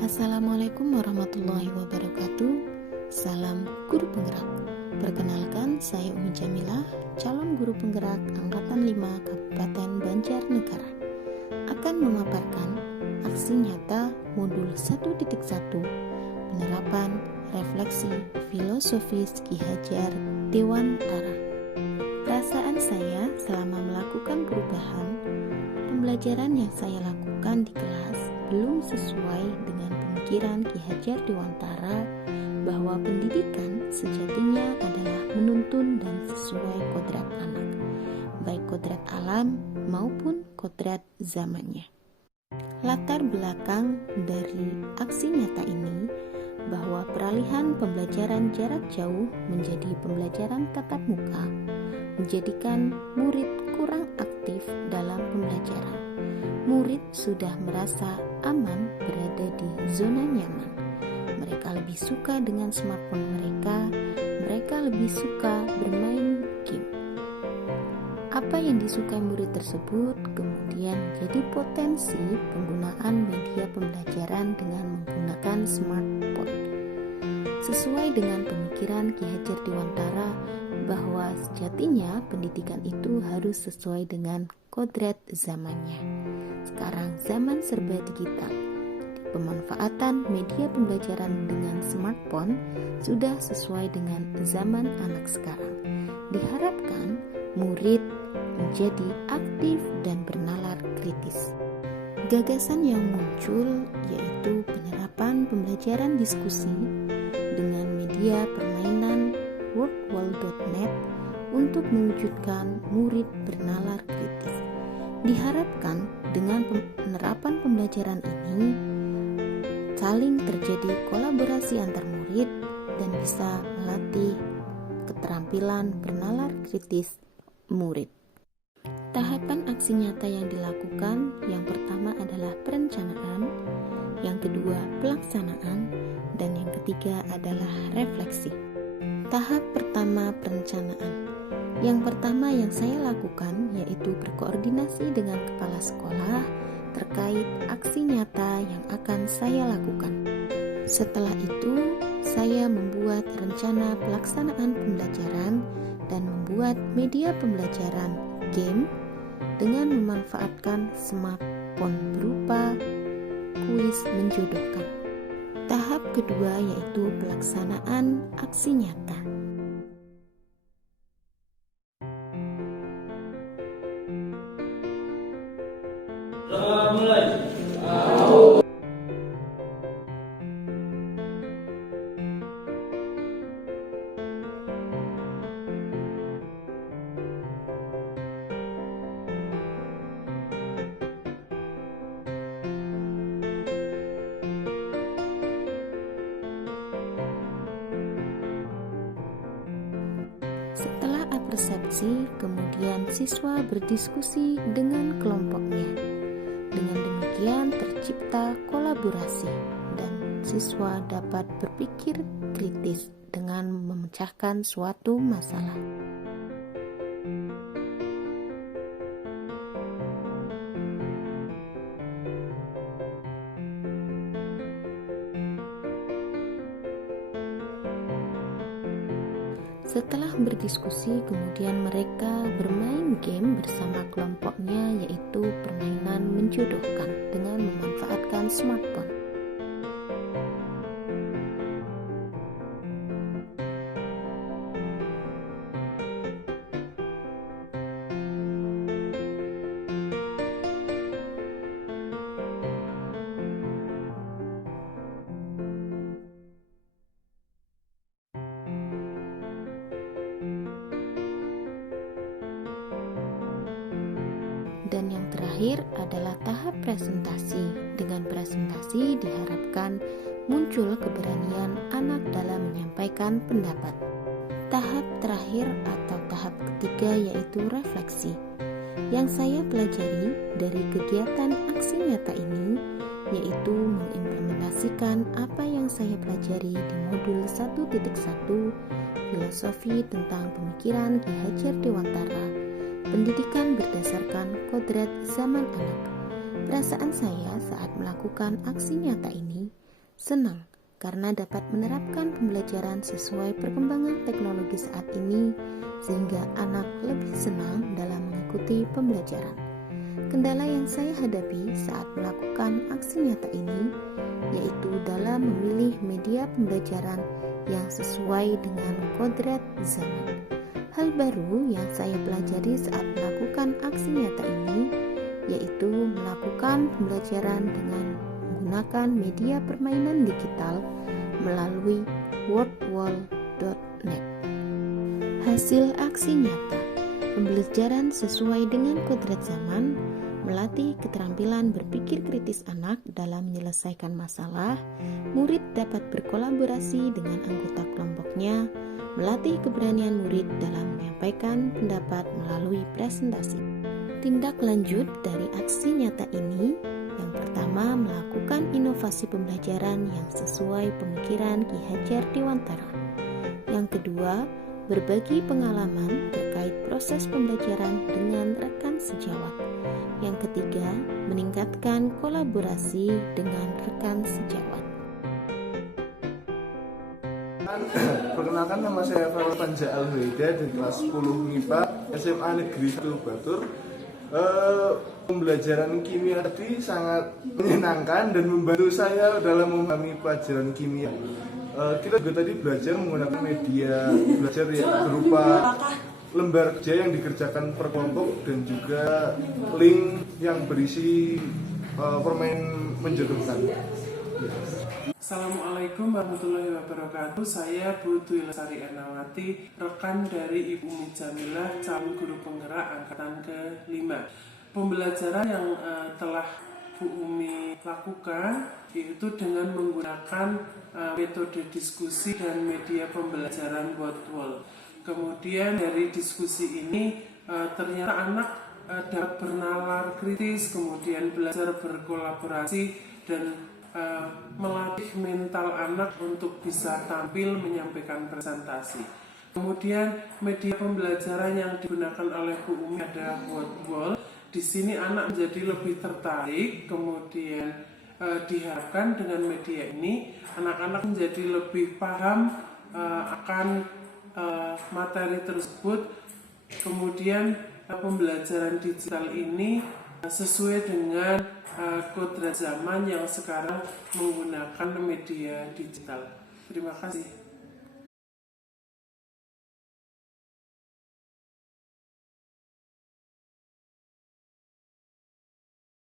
Assalamualaikum warahmatullahi wabarakatuh. Salam guru penggerak. Perkenalkan, saya Umi Jamilah, calon guru penggerak Angkatan 5 Kabupaten Banjarnegara. Akan memaparkan aksi nyata modul 1.1 penerapan refleksi filosofis Ki Hajar Dewantara. Perasaan saya selama melakukan perubahan, pembelajaran yang saya lakukan di kelas belum sesuai dengan pemikiran Ki Hajar Dewantara bahwa pendidikan sejatinya adalah menuntun dan sesuai kodrat anak, baik kodrat alam maupun kodrat zamannya. Latar belakang dari aksi nyata ini bahwa peralihan pembelajaran jarak jauh menjadi pembelajaran tatap muka menjadikan murid kurang aktif dalam pembelajaran. Murid sudah merasa aman berada di zona nyaman. Mereka lebih suka dengan smartphone mereka lebih suka bermain game. Apa yang disukai murid tersebut kemudian jadi potensi penggunaan media pembelajaran dengan menggunakan smartphone. Sesuai dengan pemikiran Ki Hajar Dewantara bahwa sejatinya pendidikan itu harus sesuai dengan kodrat zamannya. Sekarang zaman serba digital. Pemanfaatan media pembelajaran dengan smartphone sudah sesuai dengan zaman anak sekarang. Diharapkan murid menjadi aktif dan bernalar kritis. Gagasan yang muncul yaitu penerapan pembelajaran diskusi dengan media permainan wordwall.net untuk mewujudkan murid bernalar kritis. Diharapkan dengan penerapan pembelajaran ini saling terjadi kolaborasi antar murid dan bisa melatih keterampilan bernalar kritis murid. Tahapan aksi nyata yang dilakukan yang pertama adalah perencanaan, yang kedua pelaksanaan, dan yang ketiga adalah refleksi. Tahap pertama perencanaan. Yang pertama yang saya lakukan yaitu berkoordinasi dengan kepala sekolah terkait aksi nyata yang akan saya lakukan. Setelah itu, saya membuat rencana pelaksanaan pembelajaran dan membuat media pembelajaran game dengan memanfaatkan smartphone berupa kuis menjodohkan. Tahap kedua yaitu pelaksanaan aksi nyata. Setelah persepsi, kemudian siswa berdiskusi dengan kelompoknya. Dengan demikian tercipta kolaborasi dan siswa dapat berpikir kritis dengan memecahkan suatu masalah. Setelah berdiskusi, kemudian mereka bermain game bersama kelompoknya yaitu permainan menjodohkan dengan memanfaatkan smartphone. Dan yang terakhir adalah tahap presentasi. Dengan presentasi diharapkan muncul keberanian anak dalam menyampaikan pendapat. Tahap terakhir atau tahap ketiga yaitu refleksi. Yang saya pelajari dari kegiatan aksi nyata ini yaitu mengimplementasikan apa yang saya pelajari di modul 1.1 filosofi tentang pemikiran Ki Hajar Dewantara, pendidikan berdasarkan kodrat zaman anak. Perasaan saya saat melakukan aksi nyata ini Senang karena dapat menerapkan pembelajaran sesuai perkembangan teknologi saat ini, sehingga anak lebih senang dalam mengikuti pembelajaran. Kendala yang saya hadapi saat melakukan aksi nyata ini, yaitu dalam memilih media pembelajaran yang sesuai dengan kodrat zaman. Hal baru yang saya pelajari saat melakukan aksi nyata ini, yaitu melakukan pembelajaran dengan menggunakan media permainan digital melalui wordwall.net. Hasil aksi nyata, pembelajaran sesuai dengan kodrat zaman, melatih keterampilan berpikir kritis anak dalam menyelesaikan masalah. Murid dapat berkolaborasi dengan anggota kelompoknya, melatih keberanian murid dalam menyampaikan pendapat melalui presentasi. Tindak lanjut dari aksi nyata ini, yang pertama, melakukan inovasi pembelajaran yang sesuai pemikiran Ki Hajar Dewantara. Yang kedua, berbagi pengalaman terkait proses pembelajaran dengan rekan sejawat. Yang ketiga, meningkatkan kolaborasi dengan rekan sejawat. Perkenalkan, nama saya Farul Panja Al-Huwaida dari kelas 10 MIPA SMA Negeri 1 Batur. Pembelajaran kimia tadi sangat menyenangkan dan membantu saya dalam memahami pelajaran kimia. Kita juga tadi belajar menggunakan media belajar yang berupa lembar kerja yang dikerjakan per kelompok dan juga link yang berisi permainan menjodohkan. Assalamualaikum warahmatullahi wabarakatuh. Saya Bu Dwi Lestari Ernawati, rekan dari Ibu Umi Jamilah, calon guru penggerak angkatan ke-5. Pembelajaran yang telah Bu Umi lakukan yaitu dengan menggunakan metode diskusi dan media pembelajaran wordwall. Kemudian dari diskusi ini ternyata anak dapat bernalar kritis, kemudian belajar berkolaborasi dan melatih mental anak untuk bisa tampil menyampaikan presentasi. Kemudian media pembelajaran yang digunakan oleh Bu Umi adalah wordwall. Di sini anak menjadi lebih tertarik, kemudian diharapkan dengan media ini anak-anak menjadi lebih paham akan materi tersebut. Kemudian pembelajaran digital ini sesuai dengan kodrat zaman yang sekarang menggunakan media digital. Terima kasih.